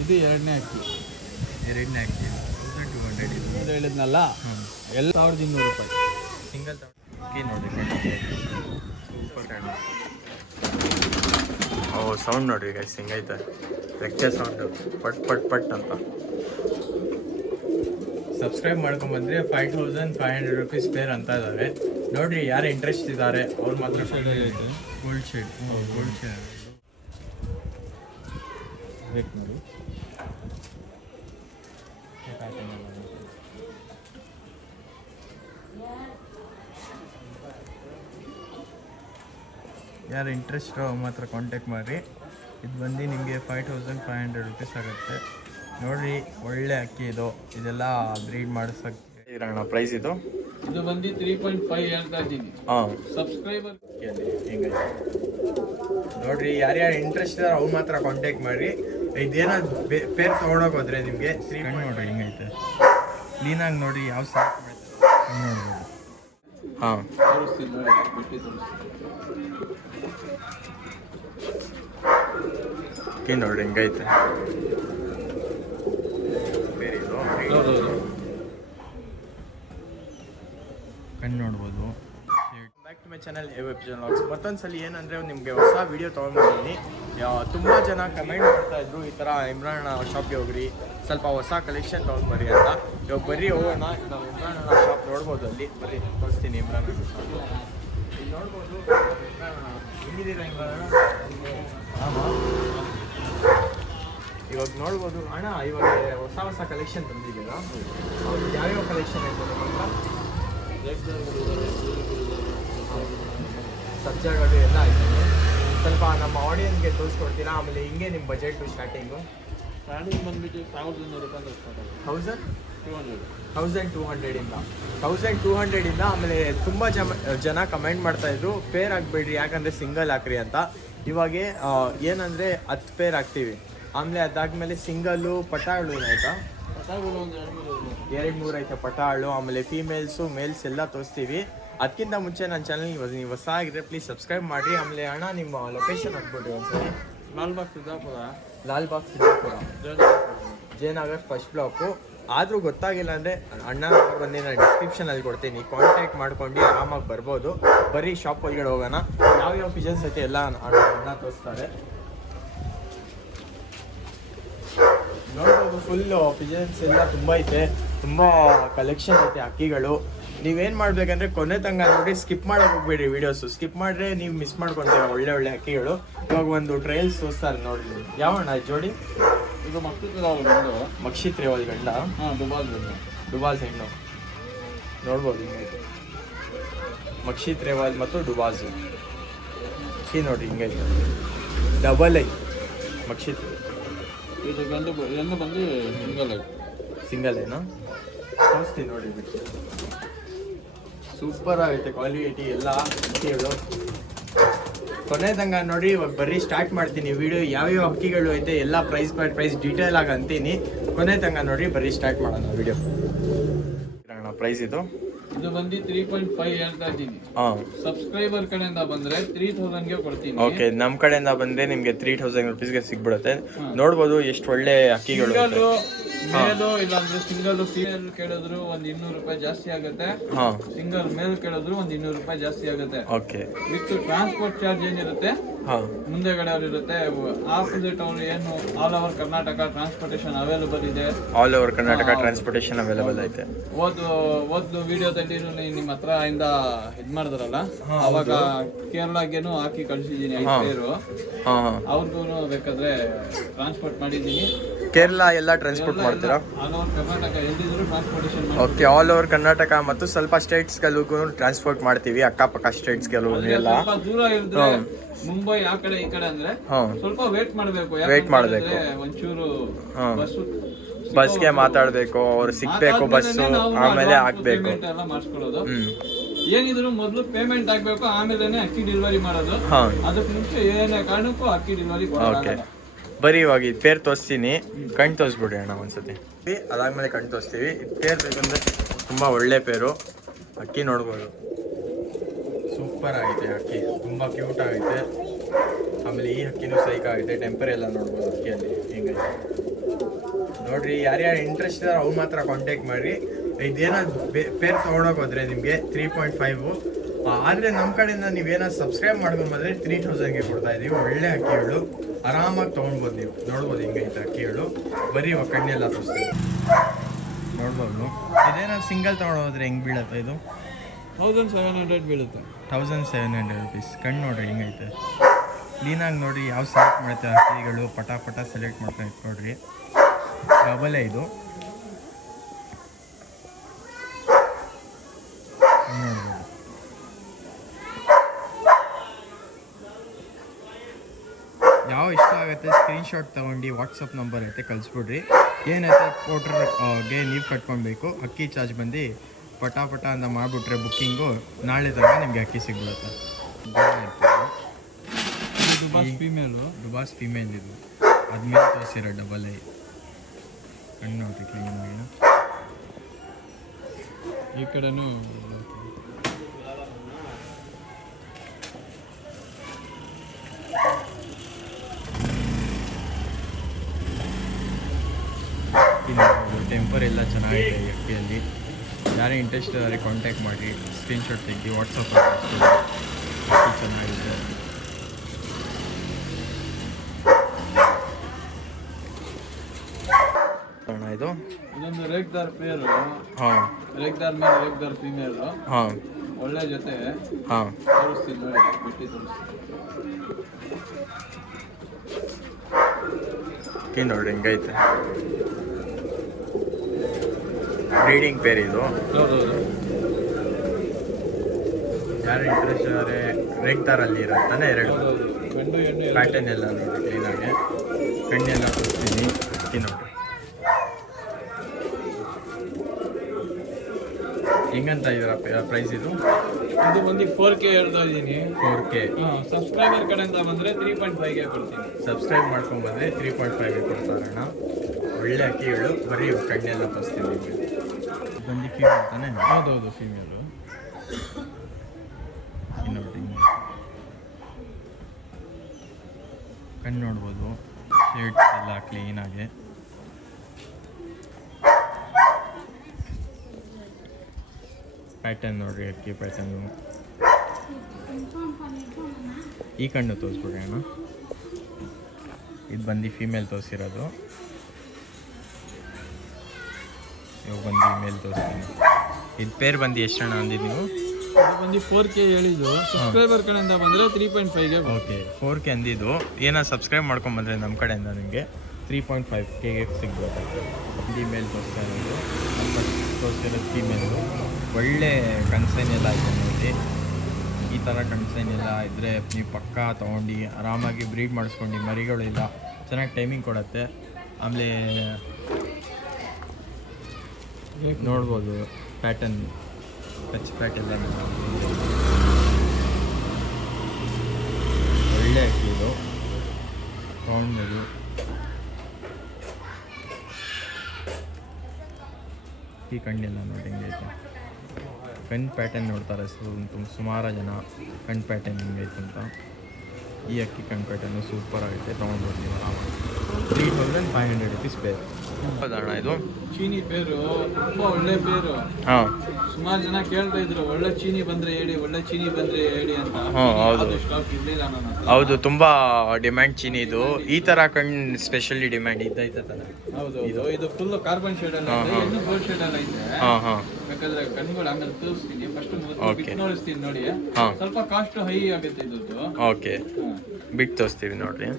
ಇದು ಎರಡನೇ ಅಕ್ಕಿ. ಎರಡನೇ ಅಕ್ಕಿ 1200 ಇದು. ಇದು ಹೇಳಿದ್ನಲ್ಲ ಎಲ್ಲ 1200 ರೂಪಾಯಿ ಸಿಂಗಲ್ ಅಕ್ಕಿ ನೋಡಿ. ಸೂಪರ್ ಕಾರಣ. ಓ ಸೌಂಡ್ ನೋಡ್ರಿ ಗೈಸ್ ಹಿಂಗೈತೆ. ರೆಕ್ಕೆ ಸೌಂಡು ಪಟ್ ಪಟ್ ಪಟ್ ಅಂತ. ಸಬ್ಸ್ಕ್ರೈಬ್ ಮಾಡ್ಕೊಂಬಂದ್ರೆ 5500 ರುಪೀಸ್ ಪೇರ್ ಅಂತ ಇದ್ದಾವೆ ನೋಡ್ರಿ. ಯಾರು ಇಂಟ್ರೆಸ್ಟ್ ಇದ್ದಾರೆ ಅವ್ರು ಮಾತ್ರ. Gold shade. ಗೋಲ್ಡ್ ಶೇಡ್ ಬೇಕು ನೋಡಿ. ಯಾರು ಇಂಟ್ರೆಸ್ಟ್ ಅವ್ರು ಮಾತ್ರ ಕಾಂಟ್ಯಾಕ್ಟ್ ಮಾಡಿರಿ. ಇದು ಬಂದು ನಿಮಗೆ 5500 ರುಪೀಸ್ ಆಗುತ್ತೆ ನೋಡ್ರಿ. ಒಳ್ಳೆ ಅಕ್ಕಿ ಇದು. ಇದೆಲ್ಲ ಬ್ರೀಡ್ ಮಾಡಿಸೋಕ್ಕೆ ಇರೋಣ. ಪ್ರೈಸ್ ಇದು ಬಂದು 3.5 ಹೇಳ್ತಾ ಇದ್ದೀನಿ. ಹಾಂ ಸಬ್ಸ್ಕ್ರೈಬರ್ ಹಿಂಗೈತೆ ನೋಡ್ರಿ. ಯಾರ್ಯಾರು ಇಂಟ್ರೆಸ್ಟ್ ಇದ್ದಾರೆ ಅವ್ರು ಮಾತ್ರ ಕಾಂಟ್ಯಾಕ್ಟ್ ಮಾಡಿರಿ. ಇದೇನಾದ್ರು ಪೇರ್ ತೊಗೊಂಡೋಗಿ ಹೋದ್ರೆ ನಿಮಗೆ ಕಣ್ಣು ನೋಡ್ರಿ ಹಿಂಗೈತೆ. ಕ್ಲೀನಾಗಿ ನೋಡಿ ಯಾವ ಸಾಕು ನೋಡ್ಬೋದು. ಹಾಂ ತೋರಿಸ್ತೀನಿ ನೋಡಿ, ಬಿಟ್ಟು ತೋರಿಸ್ತೀನಿ. ಅಕ್ಕಿ ನೋಡ್ರಿ ಹಿಂಗೈತೆ. ಬೇರೆ ಇದು ಕಣ್ಣು ನೋಡ್ಬೋದು. Back to my channel episode vlogs. ಮತ್ತೊಂದ್ಸಲಿ ಏನಂದರೆ ನಿಮಗೆ ಹೊಸ ವೀಡಿಯೋ ತೊಗೊಂಡಿದ್ದೀನಿ. ತುಂಬ ಜನ ಕಮೆಂಟ್ ಮಾಡ್ತಾ ಇದ್ರು ಈ ಥರ ಇಮ್ರಾನ್ ಶಾಪ್ಗೆ ಹೋಗ್ರಿ, ಸ್ವಲ್ಪ ಹೊಸ ಕಲೆಕ್ಷನ್ ತೊಗೊಂಡ್ಬರ್ರಿ ಅಂತ. ಇವಾಗ ಬರ್ರಿ ಹೋಗೋಣ. ನಾವು ಇಮ್ರಾನ್ ಶಾಪ್ ನೋಡ್ಬೋದು. ಅಲ್ಲಿ ಬರ್ರಿ ತೋರಿಸ್ತೀನಿ ಇಮ್ರಾನ್ ಶಾಪ್. ಇಲ್ಲಿ ನೋಡ್ಬೋದು ಹೆಂಗಿದ್ದೀರಾ ಇಮ್ರಾನ್? ಇವಾಗ ನೋಡ್ಬೋದು ಅಣ್ಣ. ಇವಾಗ ಹೊಸ ಕಲೆಕ್ಷನ್ ತಂದಿದ್ದೀರಾ? ಯಾವ್ಯಾವ ಕಲೆಕ್ಷನ್ ಐತೆ ಅಂತ? ಸಬ್ಜಾಗಳು ಎಲ್ಲ ಆಯ್ತು. ಸ್ವಲ್ಪ ನಮ್ಮ ಆಡಿಯನ್ಸ್ಗೆ ತೋರಿಸ್ಕೊಡ್ತೀರಾ? ಆಮೇಲೆ ಹಿಂಗೆ ನಿಮ್ಮ ಬಜೆಟು ಸ್ಟಾರ್ಟಿಂಗು ಬಂದ್ಬಿಟ್ಟು 1200 ರೂಪಾಯಿ. 1200 ಆಮೇಲೆ ತುಂಬ ಜನ ಕಮೆಂಟ್ ಮಾಡ್ತಾಯಿದ್ರು ಪೇರ್ ಹಾಕ್ಬೇಡ್ರಿ, ಯಾಕಂದರೆ ಸಿಂಗಲ್ ಹಾಕ್ರಿ ಅಂತ. ಇವಾಗ ಏನಂದರೆ 10 ಪೇರ್ ಹಾಕ್ತೀವಿ. ಆಮೇಲೆ ಅದಾದಮೇಲೆ ಸಿಂಗಲ್ಲು ಪಟಾಳು ಏನಾಯ್ತಾ? ಪಟಾಗಳು ಒಂದು 2-3 ಐತೆ ಪಟಾಳು. ಆಮೇಲೆ ಫೀಮೇಲ್ಸು ಮೇಲ್ಸ್ ಎಲ್ಲ ತೋರಿಸ್ತೀವಿ. ಅದಕ್ಕಿಂತ ಮುಂಚೆ ನನ್ನ ಚಾನಲ್ ನೀವು ಹೊಸ ಆಗಿದ್ರೆ ಪ್ಲೀಸ್ ಸಬ್ಸ್ಕ್ರೈಬ್ ಮಾಡಿರಿ. ಆಮೇಲೆ ಅಣ್ಣ ನಿಮ್ಮ ಲೊಕೇಶನ್ ಹಾಕ್ಬಿಡ್ರಿ ಒಂದ್ಸರಿ. Lalbagh Siddapura Jayanagar first block. ಆದರೂ ಗೊತ್ತಾಗಿಲ್ಲ ಅಂದರೆ ಅಣ್ಣ ಬಂದು ನಾನು ಡಿಸ್ಕ್ರಿಪ್ಷನಲ್ಲಿ ಕೊಡ್ತೀನಿ, ಕಾಂಟ್ಯಾಕ್ಟ್ ಮಾಡ್ಕೊಂಡು ಆರಾಮಾಗಿ ಬರ್ಬೋದು. ಬರೀ ಶಾಪ್ ಒಳಗಡೆ ಹೋಗೋಣ. ಯಾವ್ಯಾವ ಪಿಜನ್ಸ್ ಐತೆ ಎಲ್ಲ ಅಣ್ಣ ತೋರಿಸ್ತಾರೆ. ನೋಡ್ಬೋದು ಫುಲ್ಲು ಪಿಜನ್ಸ್ ಎಲ್ಲ ತುಂಬ ಐತೆ. ತುಂಬ ಕಲೆಕ್ಷನ್ ಐತೆ ಅಕ್ಕಿಗಳು. ನೀವೇನು ಮಾಡಬೇಕಂದ್ರೆ ಕೊನೆ ತನಕ ನೋಡಿ, ಸ್ಕಿಪ್ ಮಾಡೋಕೆ ಹೋಗ್ಬೇಡಿ ವೀಡಿಯೋಸು. ಸ್ಕಿಪ್ ಮಾಡಿದ್ರೆ ನೀವು ಮಿಸ್ ಮಾಡ್ಕೊತೀರ ಒಳ್ಳೆ ಅಕ್ಕಿಗಳು. ಇವಾಗ ಒಂದು ಟ್ರಯಲ್ಸ್ ತೋರಿಸ್ತಾರೆ ನೋಡಿ. ಯಾವಣ್ಣ ಜೋಡಿ? ಇದು ಮಕ್ಷಿತ್ ರೇವಲ್ ಗಂಡ. ಡುಬಾಜ್ ಹೆಣ್ಣು ನೋಡ್ಬೋದು ಹಿಂಗೈತೆ. ಮಕ್ಷಿತ್ ರೇವಲ್ ಮತ್ತು ಡುಬಾಜು ಅಕ್ಕಿ ನೋಡಿ ಹಿಂಗೈತೆ. Double I ಮಕ್ಷಿತ್. ಇದು ಬಂದು ಸಿಂಗಲ್ ಏನೋ ತೋರಿಸ್ತೀನಿ ನೋಡಿ ಬಿಟ್ಟು. ಸೂಪರ್ ಆಗೈತೆ ಕ್ವಾಲಿಟಿ ಎಲ್ಲ ಅಕ್ಕಿಗಳು. ಕೊನೆ ತನಕ ನೋಡಿ. ಇವಾಗ ಬರೀ ಸ್ಟಾರ್ಟ್ ಮಾಡ್ತೀನಿ ವಿಡಿಯೋ. ಯಾವ್ಯಾವ ಅಕ್ಕಿಗಳು ಐತೆ ಎಲ್ಲ ಪ್ರೈಸ್ ಬೈ ಪ್ರೈಸ್ ಡೀಟೇಲ್ ಆಗಿ ಅಂತೀನಿ. ಕೊನೆ ತನಕ ನೋಡಿ, ಬರೀ ಸ್ಟಾರ್ಟ್ ಮಾಡೋಣ ವಿಡಿಯೋ. ಪ್ರೈಸ್ ಇದು ಬಂದು 3.5 ಹೇಳ್ತಾ ಇದ್ದೀನಿ. ಸಬ್ಸ್ಕ್ರೈಬರ್ ಕಡೆಯಿಂದ ಬಂದ್ರೆ 3000ಗೆ ಕೊಡ್ತೀನಿ. ಓಕೆ, ನಮ್ಮ ಕಡೆಯಿಂದ ಬಂದ್ರೆ ನಿಮ್ಗೆ 3000 ರುಪೀಸ್ಗೆ ಸಿಗ್ಬಿಡುತ್ತೆ. ನೋಡ್ಬೋದು ಎಷ್ಟು ಒಳ್ಳೆ ಅಕ್ಕಿಗಳು. ಮೇಲು ಇಲ್ಲಾಂದ್ರೆ ಸಿಂಗಲ್ ಫೀಮೇಲ್ ಕೇಳಿದ್ರು ಒಂದ್ 200 ರೂಪಾಯಿ ಜಾಸ್ತಿ ಆಗುತ್ತೆ. ಸಿಂಗಲ್ ಮೇಲ್ ಕೇಳಿದ್ರು ಒಂದ್ 200 ರೂಪಾಯಿ ಜಾಸ್ತಿ ಆಗುತ್ತೆ. ಓಕೆ, ವಿತ್ ಟ್ರಾನ್ಸ್ಪೋರ್ಟ್ ಚಾರ್ಜ್ ಏನಿರುತ್ತೆ ಮುಂದೆಗಡೆ ಅವ್ರು ಇರುತ್ತೆ. ಆಪೋಸಿಟ್ ಅವರು ಏನು all over Karnataka transportation available ಇದೆ. All over Karnataka transportation available ಐತೆ. ಓದ್ ವಿಡಿಯೋದಲ್ಲಿ ನಿಮ್ಮ ಹತ್ರ ಇಂದ ಇದ್ ಮಾಡಿದ್ರಲ್ಲ, ಅವಾಗ ಕೇರಳಗೇನು ಹಾಕಿ ಕಳ್ಸಿದೀನಿ 5 ಪೇರು. ಅವ್ರಿಗೂ ಬೇಕಾದ್ರೆ ಟ್ರಾನ್ಸ್ಪೋರ್ಟ್ ಮಾಡಿದೀನಿ. ಕೇರಳ ಎಲ್ಲ ಟ್ರಾನ್ಸ್ಪೋರ್ಟ್ ಮಾಡ್ತೀರಾ? ಆಲ್ ಓವರ್ ಕರ್ನಾಟಕ ಎಲ್ಲಿದ್ರು transportation. Okay, all over Karnataka ಮತ್ತು ಸ್ವಲ್ಪ ಸ್ಟೇಟ್ಸ್ಗಳಿಗೂ ಟ್ರಾನ್ಸ್ಪೋರ್ಟ್ ಮಾಡ್ತೀವಿ. ಅಕ್ಕಪಕ್ಕ ಸ್ಟೇಟ್ಸ್ಗಳು ಎಲ್ಲ. ದೂರ ಇದ್ರೆ ಮುಂಬೈ ಆ ಕಡೆ ಈ ಕಡೆ ಅಂದ್ರೆ ಸ್ವಲ್ಪ ವೇಟ್ ಮಾಡಬೇಕು. ಒಂಚೂರು ಬಸ್ಗೆ ಮಾತಾಡ್ಬೇಕು, ಅವ್ರು ಸಿಗ್ಬೇಕು ಬಸ್ಸು, ಆಮೇಲೆ ಹಾಕ್ಬೇಕು ಎಲ್ಲ ಮಾಡಿಸ್ಕೊಳ್ಳೋದು. ಏನಿದ್ರು ಮೊದಲು ಪೇಮೆಂಟ್ ಆಗ್ಬೇಕು, ಆಮೇಲೆ ಅಕ್ಕಿ ಡೆಲಿವರಿ ಮಾಡೋದು. ಅದಕ್ಕೆ ಮುಂಚೆ ಏನೇ ಕಾರಣಕ್ಕೂ ಅಕ್ಕಿ ಡೆಲಿವರಿ ಕೊಡೋದು. ಬರೀ ಇವಾಗ ಇದು ಪೇರ್ ತೋರಿಸ್ತೀನಿ, ಕಣ್ ತೋರಿಸ್ಬಿಡಿ ಅಣ್ಣ ಒಂದ್ಸತಿ. ಅದಾದ್ಮೇಲೆ ಕಣ್ ತೋರಿಸ್ತೀವಿ. ಇದು ಪೇರ್ ಬೇಕಂದ್ರೆ ತುಂಬ ಒಳ್ಳೆ ಪೇರು. ಅಕ್ಕಿ ನೋಡ್ಬೋದು, ಸೂಪರ್ ಆಗೈತೆ ಅಕ್ಕಿ, ತುಂಬ ಕ್ಯೂಟ್ ಆಗೈತೆ. ಆಮೇಲೆ ಈ ಅಕ್ಕಿನೂ ಸೈಕ್ ಆಗೈತೆ. ಟೆಂಪರ್ ಎಲ್ಲ ನೋಡ್ಬೋದು ಅಕ್ಕಿಯಲ್ಲಿ ಹೆಂಗೈತೆ. ನೋಡ್ರಿ ಯಾರ್ಯಾರು ಇಂಟ್ರೆಸ್ಟ್ ಇದಾರೆ ಅವ್ರು ಮಾತ್ರ ಕಾಂಟ್ಯಾಕ್ಟ್ ಮಾಡಿ. ಇದೇನಾದ್ರು ಪೇರ್ ತೊಗೊಂಡೋಗೋದ್ರೆ ನಿಮಗೆ 3.5. ಆದರೆ ನಮ್ಮ ಕಡೆಯಿಂದ ನೀವೇನಾದ್ರು ಸಬ್ಸ್ಕ್ರೈಬ್ ಮಾಡ್ಕೊಂಬಂದ್ರೆ 3000ಗೆ ಕೊಡ್ತಾ ಇದೀವಿ. ಒಳ್ಳೆ ಅಕ್ಕಿಗಳು ಆರಾಮಾಗಿ ತೊಗೊಳ್ಬೋದು. ನೀವು ನೋಡ್ಬೋದು ಹಿಂಗೈತೆ ಅಕ್ಕಿಗಳು. ಬರೀ ಕಣ್ಣೆಲ್ಲ ತೋರಿಸ್ತೀವಿ ನೋಡ್ಬೋದು. ಇದೇನಾದ್ರು ಸಿಂಗಲ್ ತೊಗೊಂಡೋದ್ರೆ ಹೆಂಗೆ ಬೀಳುತ್ತೆ ಇದು? 1700 ಬೀಳುತ್ತೆ. 1700 ರುಪೀಸ್. ಕಣ್ಣು ನೋಡ್ರಿ ಹಿಂಗೈತೆ. ಕ್ಲೀನಾಗಿ ನೋಡಿರಿ ಯಾವ ಸೆಲೆಕ್ಟ್ ಮಾಡುತ್ತೆ ಅಕ್ಕಿಗಳು. ಪಟ ಸೆಲೆಕ್ಟ್ ಮಾಡ್ಕೊಂಡು ನೋಡ್ರಿ. ಡಬಲೇ ಇದು. ನೋಡ್ಬೋದು. ಯಾವ ಇಷ್ಟ ಆಗುತ್ತೆ ಸ್ಕ್ರೀನ್ಶಾಟ್ ತೊಗೊಂಡು ವಾಟ್ಸಪ್ ನಂಬರ್ ಐತೆ ಕಳಿಸ್ಬಿಡ್ರಿ. ಏನೈತೆ ಪೋಟ್ರಿಗೆ ನೀವು ಕಟ್ಕೊಳ್ಬೇಕು. ಅಕ್ಕಿ ಚಾರ್ಜ್ ಬಂದು ಪಟ ಅಂತ ಮಾಡಿಬಿಟ್ರೆ ಬುಕ್ಕಿಂಗು ನಾಳೆ ತನಕ ನಿಮಗೆ ಅಕ್ಕಿ ಸಿಗ್ಬಿಡುತ್ತೆ. ದುಬಾಸ್ ಫೀಮೇಲ್ ಇದು. ಅದ್ಮೇಲೆ ತೋರಿಸಿರೋ ಡಬಲ್ ಐ. ಕಣ್ಣು ನೋಡ್ರಿ ಕ್ಲೀನಾಗಿ. ಈ ಕಡೆನೂ ಟೆಂಪರ್ ಎಲ್ಲ ಚೆನ್ನಾಗಿದೆ ಈ ಅಕ್ಕಿಯಲ್ಲಿ. ಯಾರೇ ಇಂಟ್ರೆಸ್ಟ್ ಇದ್ದಾರೆ ಕಾಂಟ್ಯಾಕ್ಟ್ ಮಾಡಿ. ಸ್ಕ್ರೀನ್ಶಾಟ್ ತೆಗಿ ವಾಟ್ಸಪ್ ಅಕ್ಕಿ ಚೆನ್ನಾಗಿದೆ. ಇದು ಇದೊಂದು ರೇಗ್ದಾರ್ ಪೇರು. ಹಾಂ, ರೇಗ್ದಾರ್ ಮೇಲೆ ರೇಗ್ದಾರ್ ಫೀಮೇಲು. ಹಾಂ, ಒಳ್ಳೆ ಜೊತೆ. ಹಾಂ, ತೋರಿಸ್ತೀನಿ ನೋಡಿ, ಬಿಟ್ಟು ತೋರಿಸ್ತೀನಿ ನೋಡ್ರಿ ಹಿಂಗೈತೆ. ಬ್ರೀಡಿಂಗ್ ಪೇರ್ ಇದು. ಹೌದೌದು. ಯಾರು ಇಂಟ್ರೆಸ್ಟ್ ಇದ್ದಾರೆ ರೇಗ್ದಾರಲ್ಲಿ ಇರುತ್ತಾನೆ. ಎರಡು ಗಂಡು ಹೆಣ್ಣು ಪ್ಯಾಟರ್ನ್ ಎಲ್ಲ ನೋಡಿ ಕ್ಲೀನಾಗಿ. ಕಣ್ಣೆಲ್ಲ ತೋರಿಸ್ತೀನಿ. ಅಕ್ಕಿ ನೋಡ್ರಿ ಹೆಂಗಂತ ಇದರ ಪ್ರೈಸ್ ಇದು? ಇದು ಬಂದು 4K ಹೇಳ್ತಾ ಇದ್ದೀನಿ. 4K. ಸಬ್ಸ್ಕ್ರೈಬರ್ ಕಡೆಯಿಂದ ಬಂದರೆ 3.5ಗೆ ಕೊಡ್ತೀನಿ. ಸಬ್ಸ್ಕ್ರೈಬ್ ಮಾಡ್ಕೊಂಡ್ಬಂದರೆ 3.5ಗೆ ಕೊಡ್ತಾರಣ್ಣ. ಒಳ್ಳೆ ಅಕ್ಕಿಗಳು. ಬರೀ ಕಣ್ಣೆಲ್ಲ ತೋರಿಸ್ತೀನಿ ನಿಮಗೆ. ಬಂದು ಫೀಮೇಲ್ ತಾನೆ? ಹೌದೌದು, ಫೀಮೇಲು. ನೋಡಿ ಕಣ್ಣು ನೋಡ್ಬೋದು. ಶೇಡ್ಸ್ ಎಲ್ಲ ಕ್ಲೀನಾಗಿ. ಪ್ಯಾಟರ್ನ್ ನೋಡ್ರಿ ಅಕ್ಕಿ ಪ್ಯಾಟರ್ನು. ಈ ಕಣ್ಣು ತೋರಿಸ್ಬಿಡ್ರಿ ಅಣ್ಣ. ಇದು ಬಂದು ಫೀಮೇಲ್ ತೋರಿಸಿರೋದು. ಇವಾಗ ಬಂದು ಮೇಲ್ ತೋರಿಸ್ತೀನಿ. ಇದು ಪೇರ್ ಬಂದು ಎಷ್ಟಣ್ಣ ಅಂದಿದ್ದು ನೀವು? ಇದು ಬಂದು 4K ಹೇಳಿದ್ದು. ಸಬ್ಸ್ಕ್ರೈಬರ್ ಕಡೆಯಿಂದ ಬಂದರೆ 3.5ಗೆ. Okay, 4K ಅಂದಿದ್ದು. ಏನೋ ಸಬ್ಸ್ಕ್ರೈಬ್ ಮಾಡ್ಕೊಂಬಂದರೆ ನಮ್ಮ ಕಡೆಯಿಂದ ನಿಮಗೆ 3.5Kಗೆ ಸಿಗ್ಬೋದು. ಮೇಲ್ ತೋರಿಸ್ತಾ ಇರೋದು. ತೋರಿಸಿರೋದು ಫೀಮೇಲು. ಒಳ್ಳೆ ಕನ್ಸೈನ್ ಎಲ್ಲ ಇದೆ ನೋಡಿ. ಈ ಥರ ಕನ್ಸೈನ್ ಎಲ್ಲ ಇದ್ದರೆ ನೀವು ಪಕ್ಕಾ ತೊಗೊಂಡು ಆರಾಮಾಗಿ ಬ್ರೀಡ್ ಮಾಡಿಸ್ಕೊಂಡು ಮರಿಗಳಿಲ್ಲ ಚೆನ್ನಾಗಿ ಟೈಮಿಂಗ್ ಕೊಡುತ್ತೆ. ಆಮೇಲೆ ನೋಡ್ಬೋದು ಪ್ಯಾಟರ್ನ್, ಟಚ್ ಪ್ಯಾಟ್ ಎಲ್ಲ ಒಳ್ಳೆ ಅಕ್ಕಿ ಇದು. ತೊಗೊಂಡ್ಬೋದು. ಈ ಕಣ್ಣೆಲ್ಲ ನೋಡಿ ಹೆಂಗೈತೆ. ಕಣ್ಣು ಪ್ಯಾಟರ್ನ್ ನೋಡ್ತಾರೆ ಸುಮಾರು ಜನ. ಕಣ್ಣು ಪ್ಯಾಟರ್ನ್ ಹೆಂಗೈತೆ ಅಂತ. ಈ ಅಕ್ಕಿ ಕಣ್ಣು ಪ್ಯಾಟರ್ನು ಸೂಪರ್ ಆಗುತ್ತೆ. ತೊಗೊಂಡ್ಬೋದು ನೀವು ಆರಾಮಾಗಿ. 3500 ರುಪೀಸ್ ಪೇರ್. ಹೌದಣ್ಣ ಇದು ಚೀನಿ ಪೇರು. ತುಂಬ ಒಳ್ಳೆ ಪೇರು. ಹಾಂ, ಸುಮಾರು ಜನ ಕೇಳ್ತಾ ಇದ್ರು ಒಳ್ಳೆ ಚೀನಿ ಬಂದರೆ ಹೇಳಿ, ಒಳ್ಳೆ ಚೀನಿ ಬಂದರೆ ಹೇಳಿ ಅಂತ. ಹೌದು ಸ್ಟಾಕ್ ಇರಲಿಲ್ಲ ನನ್ನ ಹತ್ರ. ಹೌದು, ತುಂಬ ಡಿಮ್ಯಾಂಡ್ ಚೀನಿ ಇದು. ಈ ಥರ ಕಣ್ಣು ಸ್ಪೆಷಲಿ ಡಿಮ್ಯಾಂಡ್ ಇದ್ದೈತೆ ತಾನೆ? ಹೌದು, ಇದು ಫುಲ್ ಕಾರ್ಬನ್ ಶೇಡ್ ಎಲ್ಲ ಇದೆ. ಇನ್ನು ಗೋಲ್ಡ್ ಶೇಡ್ ಎಲ್ಲ ಇದೆ. ಬೇಕಾದ್ರೆ ಕಣ್ಣುಗಳು ಆಮೇಲೆ ತೋರಿಸ್ತೀನಿ. ಫಸ್ಟ್ ಬಿಟ್ಟು ನೋಡಿಸ್ತೀನಿ ನೋಡಿ. ಸ್ವಲ್ಪ ಕಾಸ್ಟ್ ಹೈ ಆಗುತ್ತೆ ಇದ್ದು. ಓಕೆ, ಬಿಟ್ಟು ತೋರಿಸ್ತೀವಿ ನೋಡ್ರಿ.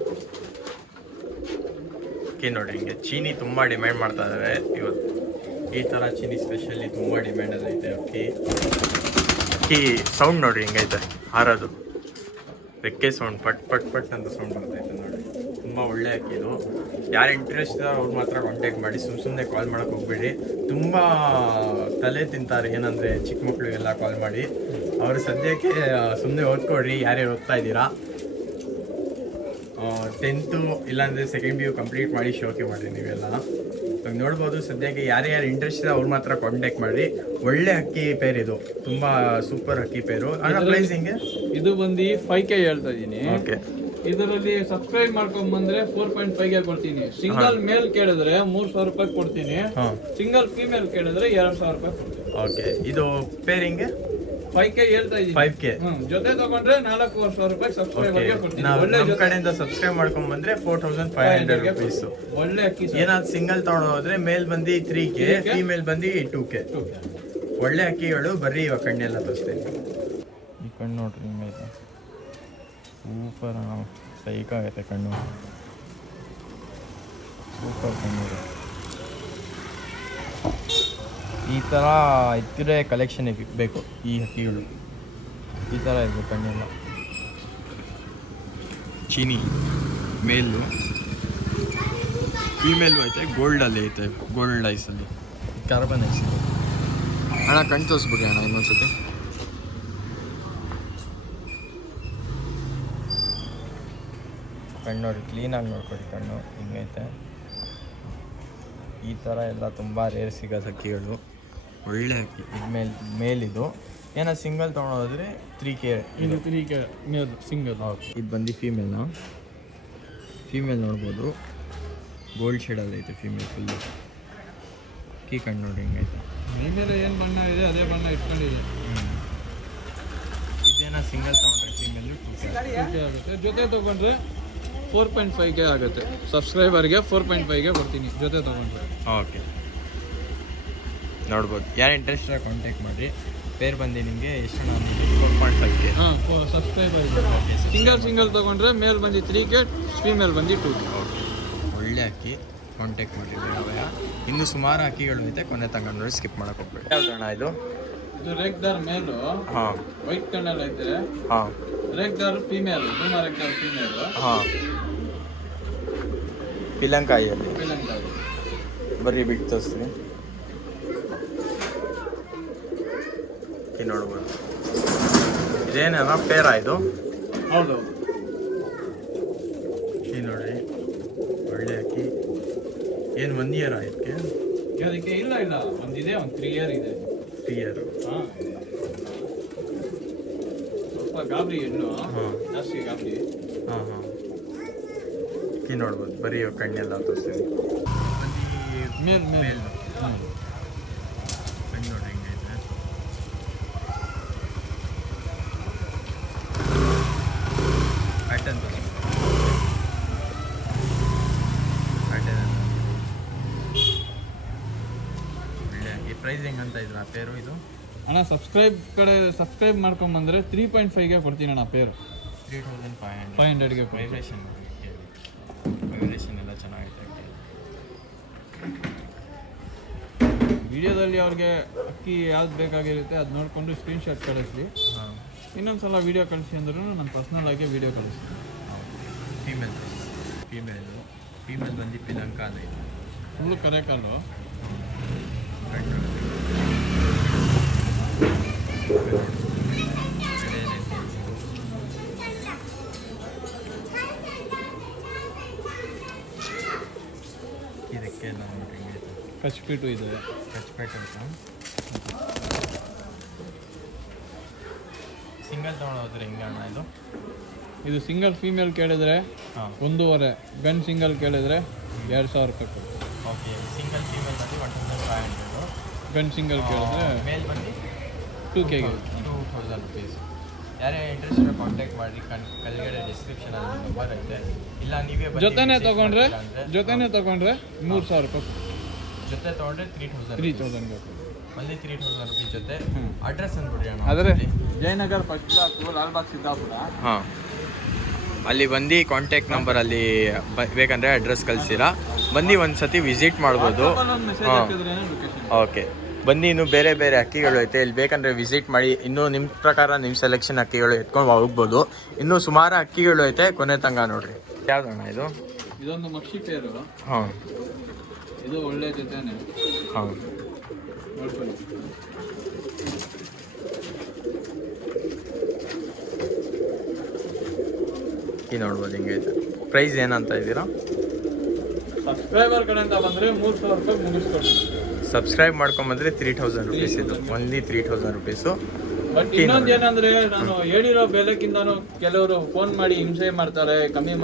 ನೋಡಿ ಹಿಂಗೆ ಚೀನಿ ತುಂಬ ಡಿಮ್ಯಾಂಡ್ ಮಾಡ್ತಾ ಇದ್ದಾರೆ ಇವತ್ತು. ಈ ಥರ ಚೀನಿ ಸ್ಪೆಷಲಿ ತುಂಬ ಡಿಮ್ಯಾಂಡಲ್ಲಿ ಐತೆ ಅಕ್ಕಿ. ಅಕ್ಕಿ ಸೌಂಡ್ ನೋಡ್ರಿ ಹಿಂಗೈತೆ ಹಾರೋದು. ರೆಕ್ಕೆ ಸೌಂಡ್ ಪಟ್ ಅಂತ ಸೌಂಡ್ ಬರ್ತೈತೆ ನೋಡಿ. ತುಂಬ ಒಳ್ಳೆ ಅಕ್ಕಿ ಇದು. ಯಾರು ಇಂಟ್ರೆಸ್ಟ್ ಇದ್ದಾರೆ ಅವ್ರು ಮಾತ್ರ ಕಾಂಟ್ಯಾಕ್ಟ್ ಮಾಡಿ. ಸುಮ್ಮನೆ ಕಾಲ್ ಮಾಡೋಕ್ಕೆ ಹೋಗ್ಬೇಡಿ. ತುಂಬ ತಲೆ ತಿಂತಾರೆ. ಏನಂದರೆ ಚಿಕ್ಕ ಮಕ್ಕಳಿಗೆಲ್ಲ ಕಾಲ್ ಮಾಡಿ. ಅವರು ಸದ್ಯಕ್ಕೆ ಸುಮ್ಮನೆ ಓದ್ಕೊಡ್ರಿ. ಯಾರ್ಯಾರು ಓದ್ತಾ ಇದ್ದೀರಾ 10th ಇಲ್ಲಾಂದರೆ ಸೆಕೆಂಡ್ PU ಕಂಪ್ಲೀಟ್ ಮಾಡಿ ಶೋಕೆ ಮಾಡಿರಿ ನೀವೆಲ್ಲ. ಇವಾಗ ನೋಡ್ಬೋದು ಸದ್ಯಕ್ಕೆ ಯಾರ್ಯಾರು ಇಂಟ್ರೆಸ್ಟ್ ಇದೆ ಅವ್ರು ಮಾತ್ರ ಕಾಂಟ್ಯಾಕ್ಟ್ ಮಾಡಿ. ಒಳ್ಳೆ ಅಕ್ಕಿ ಪೇರ್ ಇದು. ತುಂಬ ಸೂಪರ್ ಅಕ್ಕಿ ಪೇರು. ಪ್ರೈಸ್ ಹಿಂಗೆ ಇದು ಬಂದು 5K ಹೇಳ್ತಾ ಇದ್ದೀನಿ. ಓಕೆ, ಇದರಲ್ಲಿ ಸಬ್ಸ್ಕ್ರೈಬ್ ಮಾಡ್ಕೊಂಡ್ ಬಂದ್ರೆ 4.5 ಕೊಡ್ತೀನಿ. ಸಿಂಗಲ್ ಮೇಲ್ ಕೇಳಿದ್ರೆ 3,000 ರೂಪಾಯಿ ಕೊಡ್ತೀನಿ. ಸಿಂಗಲ್ ಫೀಮೇಲ್ ಕೇಳಿದ್ರೆ 2,000 ರೂಪಾಯಿ ಕೊಡ್ತೀನಿ. ಓಕೆ, ಇದು ಪೇರಿಂಗ್ 5K ಹೇಳ್ತಾ ಇದ್ದೀನಿ. 5K ಜೊತೆ ತಗೊಂಡ್ರೆ 4,000 ರೂಪಾಯಿ ಸಬ್ಸ್ಕ್ರೈಬರ್ ಗೆ ಕೊಡ್ತೀನಿ. ಒಳ್ಳೆ ನಮ್ಮ ಕಡೆಯಿಂದ ಸಬ್ಸ್ಕ್ರೈಬ್ ಮಾಡ್ಕೊಂಡ್ ಬಂದ್ರೆ 4,500 rupees. ಒಳ್ಳೆ ಅಕ್ಕಿ. ಏನಾದ್ರು ಸಿಂಗಲ್ ತಗೊಂಡು ಹೋದ್ರೆ ಮೇಲ್ ಬಂದು 3K, ಫೀಮೇಲ್ ಬಂದು 2K. ಒಳ್ಳೆ ಅಕ್ಕಿಗಳು. ಬರ್ರಿ ಇವಾಗ ಕಣ್ಣೆಲ್ಲ ತೋರಿಸ್ತೇನೆ. ಈ ಕಣ್ಣು ನೋಡ್ರಿ ಹಿಂಗೈತೆ, ಸೂಪರ್ ಸೈಕ್ ಆಗೈತೆ ಕಣ್ಣು, ಸೂಪರ್ ಕಣ್ಣು. ಈ ಥರ ಇದ್ದರೆ ಕಲೆಕ್ಷನ್ ಬೇಕು ಈ ಹಕ್ಕಿಗಳು. ಈ ಥರ ಇರಬೇಕು ಕಣ್ಣೆಲ್ಲ. ಚೀನಿ ಮೇಲು, ಫೀಮೇಲು ಐತೆ, ಗೋಲ್ಡಲ್ಲಿ ಐತೆ, ಗೋಲ್ಡ್ ಐಸಲ್ಲಿ, ಕಾರ್ಬನ್ ಐಸ್. ಅಣ್ಣ ಕಣ್ಣು ತೋರಿಸ್ಬಿಡಿ ಅಣ್ಣ ಇನ್ನೊಂದ್ಸತಿ. ಕಣ್ಣು ನೋಡಿ, ಕ್ಲೀನಾಗಿ ನೋಡ್ಕೊಡಿ ಕಣ್ಣು ಹಿಂಗೈತೆ. ಈ ಥರ ಎಲ್ಲ ತುಂಬ ರೇರ್ ಸಿಗೋದು ಹಕ್ಕಿಗಳು. ಒಳ್ಳೆ ಹಕ್ಕಿ. ಮೇಲಿದು ಏನೋ ಸಿಂಗಲ್ ತೊಗೊಂಡೋದ್ರೆ 3K. ಇದು 3K ಮೇಲ್ ಸಿಂಗಲ್. ಓಕೆ, ಇದು ಬಂದು ಫೀಮೇಲ್ನ. ಫೀಮೇಲ್ ನೋಡ್ಬೋದು, ಗೋಲ್ಡ್ ಶೇಡಲ್ಲಿ ಐತೆ ಫೀಮೇಲ್ ಫುಲ್ಲು. ಅಕ್ಕಿ ಕಣ್ಣು ನೋಡಿ ಹಿಂಗೈತೆ. ಮೈ ಮೇಲೆ ಏನು ಬಣ್ಣ ಇದೆ ಅದೇ ಬಣ್ಣ ಇಟ್ಕೊಂಡಿದೆ. ಇದೇನೋ ಸಿಂಗಲ್ ತೊಗೊಂಡ್ರೆ ಫೀಮೇಲು 2K ಆಗುತ್ತೆ. ಜೊತೆ ತೊಗೊಂಡ್ರೆ 4.5K ಆಗುತ್ತೆ. ಸಬ್ಸ್ಕ್ರೈಬರ್ಗೆ 4.5K ಕೊಡ್ತೀನಿ ಜೊತೆ ತೊಗೊಂಡ್ರೆ. ಓಕೆ, ನೋಡ್ಬೋದು. ಯಾರು ಇಂಟ್ರೆಸ್ಟ್ ಕಾಂಟ್ಯಾಕ್ಟ್ ಮಾಡಿರಿ. ಪೇರ್ ಬಂದು ನಿಮಗೆ ಎಷ್ಟು 4.5K. ಹಾಂ, ಸಬ್ಸ್ಕ್ರೈಬರ್. ಸಿಂಗಲ್ ತೊಗೊಂಡ್ರೆ ಮೇಲ್ ಬಂದು 3K, ಫೀಮೇಲ್ ಬಂದು 2K. ಓಕೆ, ಒಳ್ಳೆ ಅಕ್ಕಿ. ಕಾಂಟ್ಯಾಕ್ಟ್ ಮಾಡಿರಿ ಬೇಗ. ಇನ್ನೂ ಸುಮಾರು ಅಕ್ಕಿಗಳು ಐತೆ, ಕೊನೆ ತಗೊಂಡು ನೋಡಿ ಸ್ಕಿಪ್ ಮಾಡೋಕೆ ಹೋಗ್ಬೇಡಿ. ಯಾವ್ದಣ್ಣ ಇದು? ಇದು ರೇಗ್ದಾರ್ ಮೇಲು. ಹಾಂ, ವೈಟ್ ಕಣ್ಣಲ್ಲಿ ಐತೆ. ಹಾಂ, ರೇಗ್ದಾರ್ ಫೀಮೇಲ್. ರೇಗ್ದಾರ್ ಫೀಮೇಲ್. ಹಾಂ, ಪಿಲಂಕಾಯಿಯಲ್ಲಿ. ಪಿಲಂಕಾಯಿ. ಬರ್ರಿ ಬಿಟ್ಟು ತೋರಿಸ್ತೀನಿ. ನೋಡ್ಬೋದು. ಇದೇನೇನೋ ಪೇರ ಇದು? ಹೌದು. ಈ ನೋಡ್ರಿ, ಒಳ್ಳೆ ಅಕ್ಕಿ. ಏನು 1 ಇಯರ್ ಆಯ್ತಕ್ಕೆ? ಅದಕ್ಕೆ ಇಲ್ಲ ಒಂದಿದೆ, ಒಂದು 3 ಇಯರ್ ಇದೆ. 3 ಇಯರ್. ಹಾಂ, ಸ್ವಲ್ಪ ಗಾಬರಿ ಹೆಣ್ಣು. ಹಾಂ, ಜಾಸ್ತಿ ಗಾಬರಿ. ಹಾಂ ಹಾಂ. ಅಕ್ಕಿ ನೋಡ್ಬೋದು. ಬರೀ ಕಣ್ಣೆಲ್ಲ ತೋರಿಸ್ತೀನಿ. ಮೇಲ್ ಮೇಲ್. ಹಾಂ, ಕಣ್ಣು ನೋಡ್ರಿ ಹಿಂಗೈತೆ. ಪ್ಯಾಟರ್ನ್ ತೋರಿಸಿ. ಒಳ್ಳೆ ಈ ಪ್ರೈಸ್ ಹೆಂಗಂತ ಇದ್ರ ಆ ಪೇರು ಇದು? ಅಣ್ಣ ಸಬ್ಸ್ಕ್ರೈಬ್ ಮಾಡ್ಕೊಂಬಂದ್ರೆ 3.5K ಕೊಡ್ತೀನಿ ಅಣ್ಣ ಪೇರು. 3,500 ವೈಬ್ರೇಷನ್ ಎಲ್ಲ ಚೆನ್ನಾಗೈತೆ. ವಿಡಿಯೋದಲ್ಲಿ ಅವ್ರಿಗೆ ಅಕ್ಕಿ ಯಾವ್ದು ಬೇಕಾಗಿರುತ್ತೆ ಅದು ನೋಡಿಕೊಂಡು ಸ್ಕ್ರೀನ್ಶಾಟ್ ಕಳಿಸ್ಲಿ. ಹಾಂ, ಇನ್ನೊಂದ್ಸಲ ವೀಡಿಯೋ ಕಳಿಸಿ ಅಂದ್ರೂ ನಾನು ಪರ್ಸ್ನಲ್ ಆಗಿ ವೀಡಿಯೋ ಕಳಿಸ್ತೀನಿ. ಫೀಮೇಲ್ ಬಂದು ಪಿಲಂಕಾ ಐತೆ. ಫುಲ್ಲು ಕರೆ ಕಾಲು. ಇದಕ್ಕೆ ನಾವು ಕಚ್ಪೀಟು ಇದೆ. ಕಚ್ಪೇಟ್ ಅಂತ ಸಿಂಗಲ್ ತೊಗೊಂಡೋದ್ರೆ ಹಿಂಗೆ ಅಣ್ಣ ಇದು? ಇದು ಸಿಂಗಲ್ ಫೀಮೇಲ್ ಕೇಳಿದ್ರೆ 1.5, ಗನ್ ಸಿಂಗಲ್ ಕೇಳಿದ್ರೆ 2,000 ರೂಪಾಯಿ ಕೊಡ್ತೀವಿ. ಓಕೆ, ಸಿಂಗಲ್ ಫೀಮೇಲ್ ಬಂದು 1,500. ಗನ್ ಸಿಂಗಲ್ ಕೇಳಿದ್ರೆ ಮೇಲ್ ಬಂದು 2K. 2,000 rupees. ಯಾರೇ ಇಂಟ್ರೆಸ್ಟ್ ಕಾಂಟ್ಯಾಕ್ಟ್ ಮಾಡಿ. ಕೆಳಗಡೆ ಡಿಸ್ಕ್ರಿಪ್ಷನಲ್ಲಿ ನಂಬರ್ ಐತೆ. ಇಲ್ಲ ನೀವೇ ಜೊತೆನೇ ತಗೊಂಡ್ರೆ 3,000 ರೂಪಾಯಿ. ಜೊತೆ ತೊಗೊಂಡ್ರೆ 3,000 ಬೇಕು. ಅಲ್ಲಿ 3,000 rupees ಜೊತೆ. ಅಡ್ರೆಸ್ ಅಂದ್ಬಿಡಿ ಅಣ್ಣ. ಆದರೆ ಜಯನಗರ್ ಫಸ್ಟ್ ಬ್ಲಾಕ್, ಲಾಲ್ಬಾಗ್ ಸಿದ್ದಾಪುರ. ಹಾಂ, ಅಲ್ಲಿ ಬಂದು ಕಾಂಟ್ಯಾಕ್ಟ್ ನಂಬರ್ ಅಲ್ಲಿ ಬೇಕಂದರೆ ಅಡ್ರೆಸ್ ಕಳಿಸಿರಾ ಬಂದು ಒಂದು ಸತಿ ವಿಸಿಟ್ ಮಾಡ್ಬೋದು. ಓಕೆ, ಬನ್ನಿ. ಇನ್ನೂ ಬೇರೆ ಬೇರೆ ಅಕ್ಕಿಗಳು ಐತೆ ಇಲ್ಲಿ, ಬೇಕಂದರೆ ವಿಸಿಟ್ ಮಾಡಿ. ಇನ್ನೂ ನಿಮ್ಮ ಪ್ರಕಾರ ನಿಮ್ಮ ಸೆಲೆಕ್ಷನ್ ಅಕ್ಕಿಗಳು ಎತ್ಕೊಂಡು ಹೋಗ್ಬೋದು. ಇನ್ನೂ ಸುಮಾರು ಅಕ್ಕಿಗಳು ಐತೆ, ಕೊನೆ ತನಕ ನೋಡ್ರಿ. ಯಾವ್ದಣ್ಣ ಇದು? ಇದೊಂದು ಮಕ್ಷಿ ಪೇರು. ಹಾಂ, ಇದು ಒಳ್ಳೆ ಜೊತೆನೆ. ಹಾಂ, ನೋಡ್ಕೊಳ್ಳಿ. ಅಕ್ಕಿ ನೋಡ್ಬೋದು ಹಿಂಗೈತೆ. ಪ್ರೈಸ್ ಏನಂತ ಇದ್ದೀರಾ? ಸಬ್ಸ್ಕ್ರೈಬರ್ ಕಡೆಯಿಂದ ಬಂದರೆ 3,000 ರೂಪಾಯಿ ಮುಗಿಸ್ಕೊಡ್ತೀನಿ. ಸಬ್ಸ್ಕ್ರೈಬ್ ಮಾಡ್ಕೊಂಬಂದರೆ 3,000 rupees. ಇದು ಓನ್ಲಿ 3,000 rupees. ಬಟ್ ಇನ್ನೊಂದ್ ಏನಂದ್ರೆ ನಾನು ಹೇಳಿರೋ ಬೆಲೆಕ್ಕಿಂತಾನು ಕೆಲವರು ಫೋನ್ ಮಾಡಿ ಹಿಂಸೆ ಮಾಡ್ತಾರೆ, ಕಮ್ಮಿ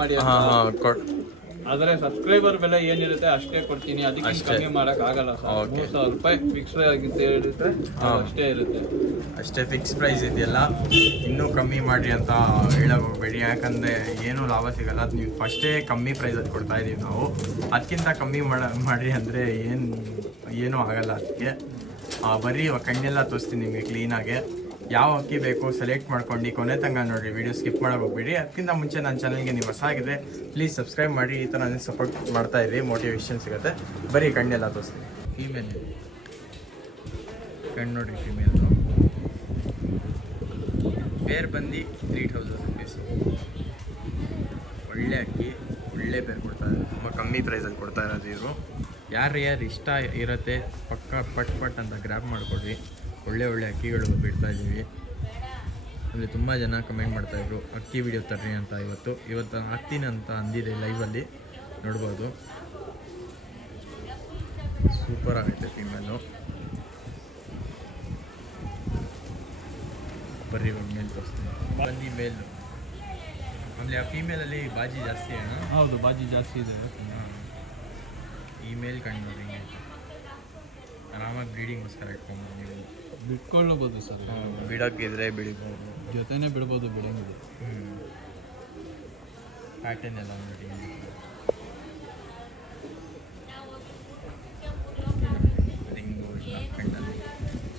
ಮಾಡಿ ಅಂತ. ಆದ್ರೆ ಸಬ್ಸ್ಕ್ರೈಬರ್ ಬೆಲೆ ಏನಿರುತ್ತೆ ಅಷ್ಟೇ ಕೊಡ್ತೀನಿ, ಅದಕ್ಕೆ ಕಮ್ಮಿ ಮಾಡಕ್ ಆಗಲ್ಲ ಸರ್. 3,000 ರೂಪಾಯಿ ಫಿಕ್ಸ್ ಆಗಿರುತ್ತೆ ಇರುತ್ತೆ, ಅಷ್ಟೇ ಇರುತ್ತೆ. ಅಷ್ಟೇ ಫಿಕ್ಸ್ ಪ್ರೈಸ್ ಇದೆಯಲ್ಲ, ಇನ್ನೂ ಕಮ್ಮಿ ಮಾಡಿ ಅಂತ ಹೇಳಕ್ ಹೋಗ್ಬೇಡಿ, ಯಾಕಂದರೆ ಏನೂ ಲಾಭ ಸಿಗಲ್ಲ. ಅದು ನೀವು ಫಸ್ಟೇ ಕಮ್ಮಿ ಪ್ರೈಸಲ್ಲಿ ಕೊಡ್ತಾ ಇದ್ದೀವಿ ನಾವು, ಅದಕ್ಕಿಂತ ಕಮ್ಮಿ ಮಾಡಿ ಅಂದರೆ ಏನೂ ಆಗಲ್ಲ. ಅದಕ್ಕೆ ಬರೀ ಕಣ್ಣೆಲ್ಲ ತೋರಿಸ್ತೀನಿ ನಿಮಗೆ ಕ್ಲೀನಾಗೆ. ಯಾವ ಅಕ್ಕಿ ಬೇಕು ಸೆಲೆಕ್ಟ್ ಮಾಡ್ಕೊಂಡು ಕೊನೆ ತನಕ ನೋಡಿರಿ, ವಿಡಿಯೋ ಸ್ಕಿಪ್ ಮಾಡೋಕೆ ಹೋಗ್ಬೇಡಿ. ಅದಕ್ಕಿಂತ ಮುಂಚೆ ನನ್ನ ಚಾನಲ್ಗೆ ನೀವು ಹೊಸ ಆಗಿದ್ರೆ ಪ್ಲೀಸ್ ಸಬ್ಸ್ಕ್ರೈಬ್ ಮಾಡಿ, ಈ ಥರ ನನಗೆ ಸಪೋರ್ಟ್ ಮಾಡ್ತಾ ಇರಿ, ಮೋಟಿವೇಶನ್ ಸಿಗುತ್ತೆ. ಬರೀ ಕಣ್ಣೆಲ್ಲ ತೋರಿಸ್ತೀನಿ. ಫೀಮೇಲ್ ಕಣ್ಣು ನೋಡಿರಿ, ಫೀಮೇಲ್ದು ಪೇರ್ ಬಂದು 3,000 ರುಪೀಸ್. ಒಳ್ಳೆ ಅಕ್ಕಿ, ಒಳ್ಳೆ ಪೇರ್ ಕೊಡ್ತಾರೆ, ತುಂಬ ಕಮ್ಮಿ ಪ್ರೈಸಲ್ಲಿ ಕೊಡ್ತಾ ಇರೋದು ಇವರು. ಯಾರು ಇಷ್ಟ ಇರುತ್ತೆ ಪಕ್ಕ ಪಟ್ ಅಂತ ಗ್ರ್ಯಾಬ್ ಮಾಡಿಕೊಡ್ರಿ. ಒಳ್ಳೆ ಅಕ್ಕಿಗಳು ಬಿಡ್ತಾ ಇದ್ದೀವಿ. ಅಲ್ಲಿ ತುಂಬ ಜನ ಕಮೆಂಟ್ ಮಾಡ್ತಾಯಿದ್ರು ಅಕ್ಕಿ ವಿಡಿಯೋ ತರ್ರಿ ಅಂತ. ಇವತ್ತು ಹಾಕ್ತೀನಿ ಅಂತ ಅಂದಿದೆ, ಲೈವಲ್ಲಿ ನೋಡ್ಬೋದು. ಸೂಪರ್ ಆಗೈತೆ ಫೀಮೇಲು. ಬರ್ರಿ ಇವಾಗ ಮೇಲ್ ತೋರಿಸ್ತೀನಿ. ಬಂದು ಮೇಲು ಆಮೇಲೆ ಆ ಫೀಮೇಲಲ್ಲಿ ಬಾಜಿ ಜಾಸ್ತಿ ಅಣ್ಣ. ಹೌದು, ಬಾಜಿ ಜಾಸ್ತಿ ಇದೆ. ಈ ಮೇಲ್ ಕಂಡು ನೋಡಿ ಹಿಂಗೆ ಆರಾಮಾಗಿ ಬ್ರೀಡಿಂಗ್ಗೋಸ್ಕರ ಇಟ್ಕೊಂಡು ನೀವು ಬಿಟ್ಕೊಳ್ಳಬಹುದು ಸರ್. ಬಿಡೋಕ್ಕಿದ್ರೆ ಬಿಡ್ಬೋದು, ಜೊತೆನೇ ಬಿಡ್ಬೋದು, ಬಿಡಂಗಿಲ್ಲ. ಪ್ಯಾಟರ್ನ್ ಎಲ್ಲ ನೋಡಿ ರಿಂಗು ಕಣ್ಣಲ್ಲಿ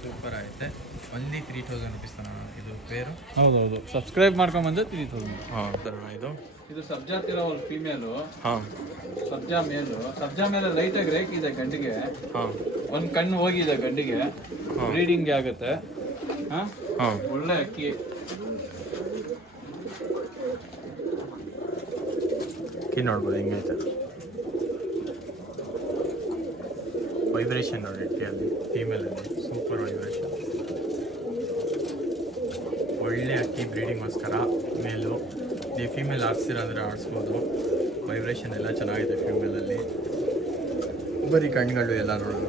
ಸೂಪರ್ ಆಗುತ್ತೆ. ಒನ್ಲಿ 3,000 ರುಪೀಸ್ ಇದು ಪೇರು. ಹೌದೌದು, ಸಬ್ಸ್ಕ್ರೈಬ್ ಮಾಡ್ಕೊಂಬಂದ್ರೆ 3,000. ಹಾಂ ಸರ್, ಇದು ಸಬ್ಜಾ ತಿರೋಲ್ ಫೀಮೇಲು. ಹಾಂ, ಸಬ್ಜಾ ಮೇಲು. ಸಬ್ಜಾ ಮೇಲೆ ಲೈಟಾಗಿ ರೇಕ್ ಇದೆ ಗಂಡಿಗೆ. ಹಾಂ, ಒಂದು ಕಣ್ಣು ಹೋಗಿದೆ ಗಂಡಿಗೆ, ಬ್ರೀಡಿಂಗ್ ಆಗುತ್ತೆ. ಹಾಂ, ಒಳ್ಳೆ ಅಕ್ಕಿ. ನೋಡ್ಬೋದು ಹೆಂಗೈತೆ ವೈಬ್ರೇಷನ್ ನೋಡಿ ಅಲ್ಲಿ ಫೀಮೇಲಲ್ಲಿ, ಸೂಪರ್ ವೈಬ್ರೇಷನ್. ಒಳ್ಳೆ ಅಕ್ಕಿ ಬ್ರೀಡಿಂಗ್ಗೋಸ್ಕರ ಮೇಲು. ನೀವು ಫೀಮೇಲ್ ಆಡಿಸ್ತೀರಂದರೆ ಆಡಿಸ್ಬೋದು. ವೈಬ್ರೇಷನ್ ಎಲ್ಲ ಚೆನ್ನಾಗಿದೆ ಫೀಮೇಲಲ್ಲಿ. ಬರೀ ಕಣ್ಗಳು ಎಲ್ಲ ನೋಡೋದು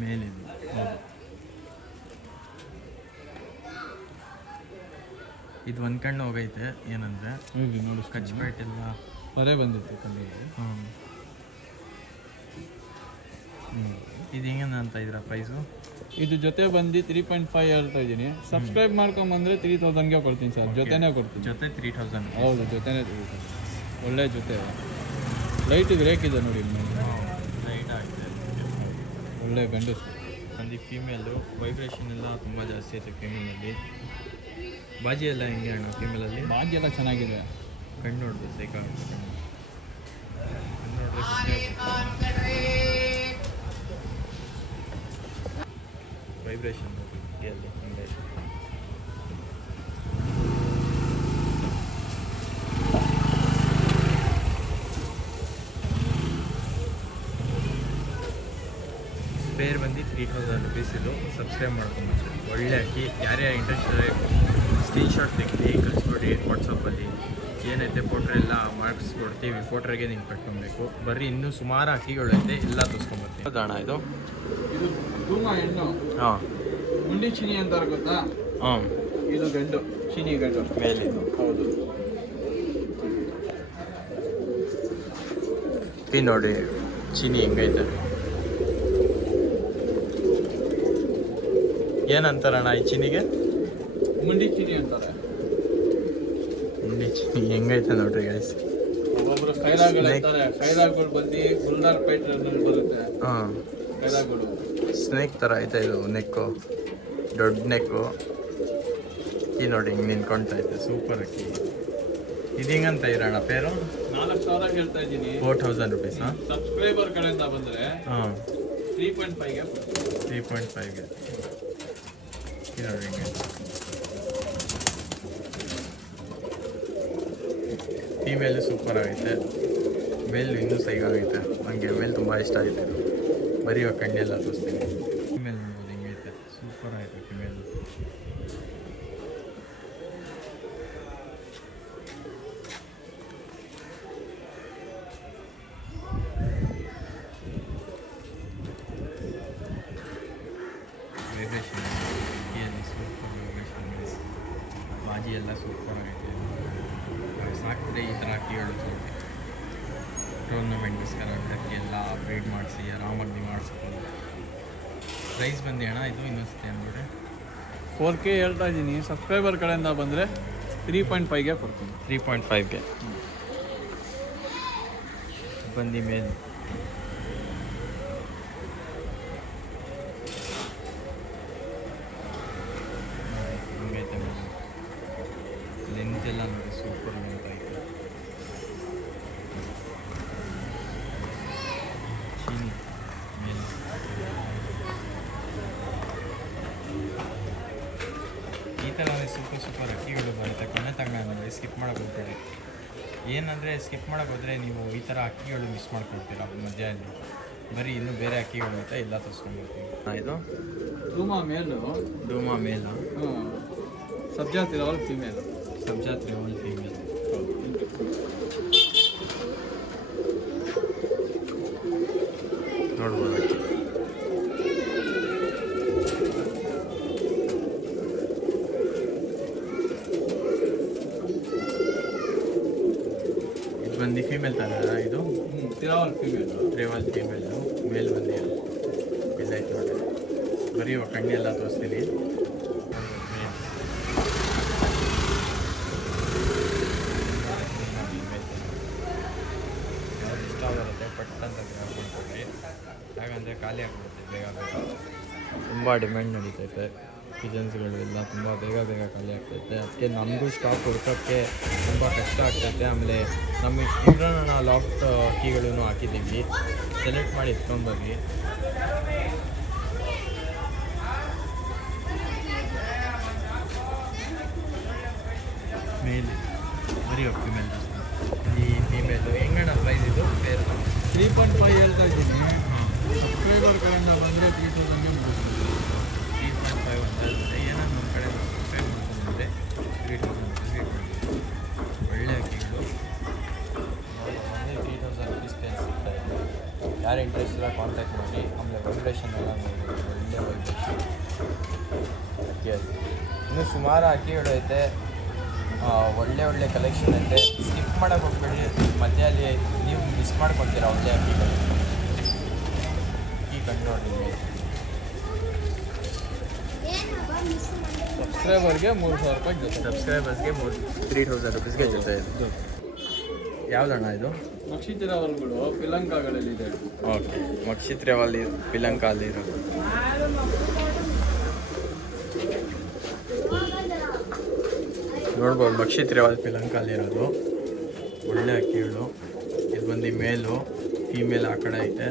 ಮೇಲಿದೆ. ಇದು ಒಂದು ಕಣ್ಣು ಹೋಗೈತೆ, ಏನಂದರೆ ನೋಡಿ ಕಚ್ಪೇಟ್ ಎಲ್ಲ ಬರೇ ಬಂದಿತ್ತು ಕಣ್ಣಿಗೆ. ಇದು ಹೆಂಗೆ ಅಂತ ಇದ್ದೀರಾ ಪ್ರೈಸು? ಇದು ಜೊತೆ ಬಂದು 3.5 ಹೇಳ್ತಾ ಇದ್ದೀನಿ. ಸಬ್ಸ್ಕ್ರೈಬ್ ಮಾಡ್ಕೊಂಬಂದ್ರೆ 3,000ಗೆ ಕೊಡ್ತೀನಿ ಸರ್, ಜೊತೆನೇ ಕೊಡ್ತೀನಿ. ಜೊತೆ 3,000? ಹೌದು, ಜೊತೆನೇ 3,000. ಒಳ್ಳೆ ಜೊತೆ, ಲೈಟಿಗೆ ರೇಕ್ ಇದೆ ನೋಡಿ, ಲೈಟ್ ಆಗಿದೆ. ಒಳ್ಳೆ ಗಂಡು ಒಂದು ಫೀಮೇಲು. ವೈಬ್ರೇಷನ್ ಎಲ್ಲ ತುಂಬ ಜಾಸ್ತಿ ಐತೆ ಫೀಮೇಲಲ್ಲಿ. ಬಾಜಿ ಎಲ್ಲ ಹೆಂಗೆ ಅಣ್ಣ ಫೀಮೇಲಲ್ಲಿ? ಬಾಜಿ ಎಲ್ಲ ಚೆನ್ನಾಗಿದೆ. ಕಣ್ಣು ನೋಡ್ಬೋದು, ಬೇಕಾಗುತ್ತೆ ಕಣ್ಣು ವೈಬ್ರೇಷನ್ ಎಲ್ಲಿ ಹಂಗೆ. ಪೇರ್ ಬಂದು 3,000 ರುಪೀಸ್. ಇದು ಸಬ್ಸ್ಕ್ರೈಬ್ ಮಾಡ್ಕೊಂಬಂದ್ರೆ ಒಳ್ಳೆ ಅಕ್ಕಿ. ಯಾರೇ ಇಂಟ್ರೆಸ್ಟ್ ಇದ್ದರೆ ಸ್ಕ್ರೀನ್ಶಾಟ್ ತೆಗೆದು ಕಳಿಸ್ಕೊಡಿ ವಾಟ್ಸಪ್ಪಲ್ಲಿ. ಏನೈತೆ ಫೋಟೋ ಎಲ್ಲ ಮಾಡಿಸ್ಕೊಡ್ತೀವಿ, ಫೋಟೋಗೆ ನೀವು ಕಟ್ಕೊಬೇಕು. ಬರ್ರಿ, ಇನ್ನೂ ಸುಮಾರು ಅಕ್ಕಿಗಳು ಐತೆ, ಎಲ್ಲ ತೋರಿಸ್ಕೊಂಬರ್ತೀವಿ. ಹೌದಣ್ಣ ಇದು ಧೂಮ ಹೆಣ್ಣು. ಹಾಂ, ಮುಂಡಿ ಚಿನಿ ಅಂತಾರೆ ಗೊತ್ತಾ? ಹಾಂ, ಇದು ಗಂಡು, ಚಿನಿ ಗಂಡು ಮೇಲಿದು. ಹೌದು. ನೋಡಿ ಚಿನಿ ಹೆಂಗೈತೆ. ಏನಂತಾರಣ್ಣ ಈ ಚಿನಿಗೆ? ಮುಂಡಿ ಚಿನಿ ಅಂತಾರೆ. ಮುಂಡಿ ಚಿನಿ ಹೆಂಗೈತೆ ನೋಡ್ರಿ ಗೈಸ್. ಒಬ್ಬೊಬ್ರು ಕೈಲಾಗಳು ಅಂತಾರೆ. ಕೈಲಾಗಳು ಬಂದು ಗುಲ್ದಾರ್ ಪೇಟೆನಲ್ಲಿ ಬರುತ್ತೆ. ಹಾಂ, ಕೈಲಾಗಳು ಸ್ನೇಕ್ ಥರ ಐತೆ. ಇದು ನೆಕ್ಕು, ದೊಡ್ಡ ನೆಕ್ಕು. ಈ ನೋಡಿ ಹಿಂಗೆ ನಿಂತ್ಕೊಳ್ತಾ ಐತೆ, ಸೂಪರ್ ಅಕ್ಕಿ. ಇದು ಹೆಂಗಂತ ಇರೋಣ ಪೇರು? 4,000 ಹೇಳ್ತಾ ಇದ್ದೀನಿ. 4,000 ರುಪೀಸ್. ಸಬ್ಸ್ಕ್ರೈಬರ್ ಕಡೆಯಿಂದ ಬಂದರೆ ಹಾಂ, 3.5ಗೆ 3.5ಗೆ. ಈ ನೋಡಿ ಹಿಂಗೆ ಫೀಮೇಲು ಸೂಪರ್ ಆಗೈತೆ. ಮೇಲ್ ಇನ್ನೂ ಸೈಗಾಗೈತೆ. ನನಗೆ ಮೇಲ್ ತುಂಬ ಇಷ್ಟ ಆಯಿತು. ಬರೀ ಇವಾಗ ಕಣ್ಣೆಲ್ಲ ತೋರಿಸ್ತೀನಿ. ಫೀಮೇಲ್ ನೋಡ್ಬೋದು ಹಿಂಗೈತೆ, ಸೂಪರ್ ಆಯಿತು ಫೀಮೇಲು. ವೈಬ್ರೇಷನ್ ಸೂಪರ್ ಸೂಪರ್ ಆಗೈತೆ. ಸಾಕಿದ್ರೆ ಈ ಥರ ಅಕ್ಕಿಗಳು ತೊಗೊಳ್ಳಿ. ಟೂರ್ನಮೆಂಟ್ಗೋಸ್ಕರ ಅಕ್ಕಿ ಎಲ್ಲ ಬ್ರೀಡ್ ಮಾಡಿಸಿ ಆರಾಮಾಗಿ ನೀವು ಮಾಡಿಸ್ಬೋದು. ಪ್ರೈಸ್ ಬಂದು ಅಣ್ಣ ಇದು ಇನ್ನೊಂದ್ಸತಿ ಅಂದ್ಬಿಟ್ರೆ 4K ಹೇಳ್ತಾ ಇದ್ದೀನಿ. ಸಬ್ಸ್ಕ್ರೈಬರ್ ಕಡೆಯಿಂದ ಬಂದರೆ 3.5ಗೆ ಕೊಡ್ತೀನಿ. 3.5ಗೆ ಬಂದು ಮೇಲೆ ಹಂಗೈತೆ ಮೇಲೆ ಲೆಂತ್ ಎಲ್ಲ ನೋಡಿ ಸೂಪರ್ ಲೆಂತ್ ಐತೆ. ಚೀನಿ ಮೇಲೆ ಈ ಥರ ಸೂಪರ್ ಅಕ್ಕಿಗಳು ಬರುತ್ತೆ. ಕೊನೆ ತಗೊಂಡು ಸ್ಕಿಪ್ ಮಾಡೋಕೆ ಹೋಗ್ಬೇಡಿ. ಏನಂದರೆ ಸ್ಕಿಪ್ ಮಾಡೋಕೆ ಹೋದರೆ ನೀವು ಈ ಥರ ಅಕ್ಕಿಗಳು ಮಿಸ್ ಮಾಡ್ಕೊಳ್ತೀರ ಮಧ್ಯದಲ್ಲಿ. ಬರೀ ಇನ್ನೂ ಬೇರೆ ಅಕ್ಕಿಗಳು ಅಂತ ಎಲ್ಲ ತರಿಸ್ಕೊಂಡ್ಬಿಡ್ತೀವಿ. ಇದು ಡೂಮಾ ಮೇಲು, ಡೂಮಾ ಮೇಲು, ಸಬ್ಜಾತಿ ಲೆವೆಲ್ ಫೀಮೇಲು. ಸಬ್ಜಾತ್ ಲೆವೆಲ್ ಫೀಮೇಲ್. ನೋಡ್ಬೋದು ಅಕ್ಕಿ. ಇದು ಬಂದು ಫೀಮೇಲ್ ಥರ ಇದು ತಿರಾವಲ್ ಫೀಮೇಲು. ರೇವಲ್ ಫೀಮೇಲು. ಮೇಲ್ ಬಂದು ಇಲ್ಲೈತೆ ನೋಡಿ. ಬರೀ ಕಣ್ಣೆಲ್ಲ ತೋರಿಸ್ತೀನಿ. ಇಷ್ಟ ಬರುತ್ತೆ ಪಟ್ಟಂತ ಮಾಡ್ಕೊಡ್ರಿ. ಯಾಕಂದರೆ ಖಾಲಿ ಆಗಿಬಿಡುತ್ತೆ ಬೇಗ ಬೇಗ. ತುಂಬ ಡಿಮ್ಯಾಂಡ್ ನಡೀತೈತೆ. ಪಿಜನ್ಸ್ಗಳು ಎಲ್ಲ ತುಂಬ ಬೇಗ ಖಾಲಿ ಆಗ್ತೈತೆ. ಅದಕ್ಕೆ ನಮಗೂ ಸ್ಟಾಕ್ ಹುಡ್ಕೋಕ್ಕೆ ತುಂಬ ಕಷ್ಟ ಆಗ್ತೈತೆ. ಆಮೇಲೆ ನಮ್ಮ ಇಮ್ರಾನ್ ಲಾಫ್ಟ್ ಕೀಗಳೂ ಹಾಕಿದ್ದೀವಿ. ಸೆಲೆಕ್ಟ್ ಮಾಡಿ ಎತ್ಕೊಂಡ್ಬರ್ರಿ. ಮೇಲೆ ಬರೀ ಫೀಮೇಲ್. ಈ ಫೀಮೇಲು ಹೆಂಗಣ್ಣ ಪ್ರೈಸ್ ಇದು ಬೇರೆ 3.5 ಹೇಳ್ತಾ ಇದ್ದೀನಿ. ಸಬ್ಸ್ಕ್ರೈಬರ್ ಕಡೆಯಿಂದ ಬಂದರೆ 3000ಗೆ ಮುಗಿಸ್ತೀನಿ. 3.5 ಅಂತ ಇರುತ್ತೆ. ಏನಾದ್ರು ನಮ್ಮ ಕಡೆ ಸಬ್ಸ್ಕ್ರೈಬ್ ಮಾಡ್ಕೊಂಡ್ರೆ 3000 ರುಪೀಸ್ಗೆ ಕೊಡ್ತೀವಿ. ಒಳ್ಳೆ ಅಕ್ಕಿಗಳು 3000 ರುಪೀಸ್ ಪೇನ್ ಸಿಗ್ತಾ ಇದೆ. ಯಾರು ಇಂಟ್ರೆಸ್ಟ್ ಇಲ್ಲ ಕಾಂಟ್ಯಾಕ್ಟ್ ಮಾಡಿ. ಆಮೇಲೆ ವೈಬ್ರೇಷನ್ ಎಲ್ಲ ನೋಡ್ಬೋದು. ಒಳ್ಳೆ ವೈಬ್ರೇಷನ್ ಅಕ್ಕಿ ಐತೆ. ಇನ್ನೂ ಸುಮಾರು ಅಕ್ಕಿಗಳು ಐತೆ. ಒಳ್ಳೆ ಕಲೆಕ್ಷನ್ ಐತೆ. ಸ್ಕಿಪ್ ಮಾಡೋಕೆ ಹೋಗ್ಬೇಡಿ. ಮಧ್ಯದಲ್ಲಿ ನೀವು ಮಿಸ್ ಮಾಡ್ಕೊತೀರ ಒಳ್ಳೆ ಅಕ್ಕಿಗಳು. ಅಕ್ಕಿ ಕಂಡು ನೋಡಿ. ಸಬ್ಸ್ಕ್ರೈಬರ್ಗೆ 3000 ರೂಪಾಯಿ ಜೊತೆ. ಸಬ್ಸ್ಕ್ರೈಬರ್ಸ್ಗೆ 3000 ರುಪೀಸ್ಗೆ ಜೊತೆ ಇದೆ. ಯಾವುದಣ್ಣ ಇದು? ಮಕ್ಷಿತ್ ಲೆವೆಲ್ಗಳು ಪಿಲಂಕಾಗಳಲ್ಲಿದೆ. ಓಕೆ, ಮಕ್ಷಿತ್ ಲೆವೆಲ್ ಪಿಲಂಕ ಅಲ್ಲಿ ಇರೋದು. ನೋಡ್ಬೋದು ಮಕ್ಷಿತ್ ಲೆವೆಲ್ ಪಿಲಂಕ ಅಲ್ಲಿರೋದು. ಒಳ್ಳೆ ಅಕ್ಕಿಗಳು. ಇದು ಬಂದು ಮೇಲು, ಫೀಮೇಲ್ ಆ ಕಡೆ ಐತೆ.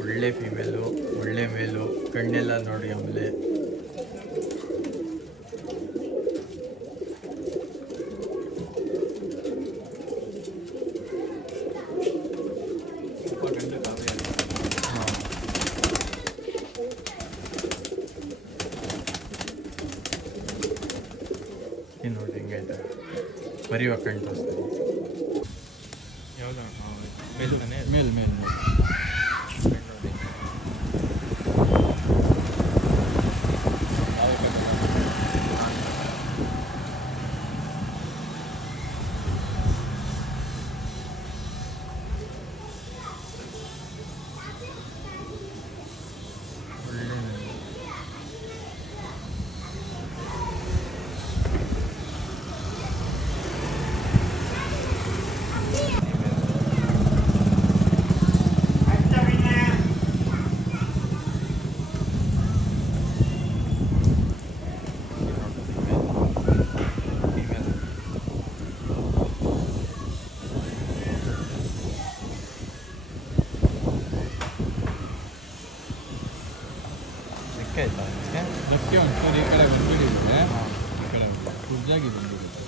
ಒಳ್ಳೆ ಫೀಮೇಲು, ಒಳ್ಳೆ ಮೇಲು. ಕಣ್ಣೆಲ್ಲ ನೋಡಿ. ಆಮೇಲೆ ನೋಡಿ ಹಿಂಗೈತೆ. ಬರೀ ಕಣ್ಣು ತೋರಿಸ್ತೀನಿ. ಯಾವುದು ಮೇಲ್ ತಾನೆ? ಮೇಲ್ ನೋಡಿ. ಆಯ್ತಾ ಇದಕ್ಕೆ? ಧಕ್ಕೆ ಒಂಚೂರು ಈ ಕಡೆ ಬಂದ್ಬಿಟ್ಟಿದೆ. ಈ ಕಡೆ ಕುರ್ಜಾಗಿ ಬಂದಿರುತ್ತೆ.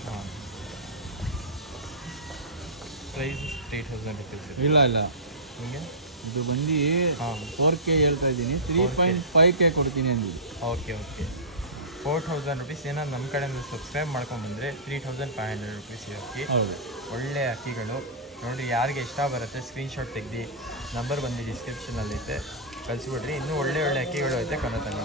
Price 3000 rupees. ಇಲ್ಲ ನಿಮಗೆ ಇದು ಬಂದು 4K ಹೇಳ್ತಾ ಇದ್ದೀನಿ. 3.5K ಕೊಡ್ತೀನಿ ಅಂದ್ವಿ. Okay 4000 rupees. ಏನಾದ್ರು ನಮ್ಮ ಕಡೆಯಿಂದ ಸಬ್ಸ್ಕ್ರೈಬ್ ಮಾಡ್ಕೊಂಡ್ಬಂದರೆ 3500 ರುಪೀಸ್ ಅಕ್ಕಿ. ಹೌದು, ಒಳ್ಳೆ ಅಕ್ಕಿಗಳು ನೋಡಿ. ಯಾರಿಗೆ ಇಷ್ಟ ಬರುತ್ತೆ ಸ್ಕ್ರೀನ್ಶಾಟ್ ತೆಗ್ದು ನಂಬರ್ ಬಂದು ಡಿಸ್ಕ್ರಿಪ್ಷನಲ್ಲೈತೆ, ಕಳಿಸ್ಬಿಡ್ರಿ. ಇನ್ನೂ ಒಳ್ಳೆ ಅಕ್ಕಿಗಳು ಐತೆ. ಕೊನೆ ತನಕ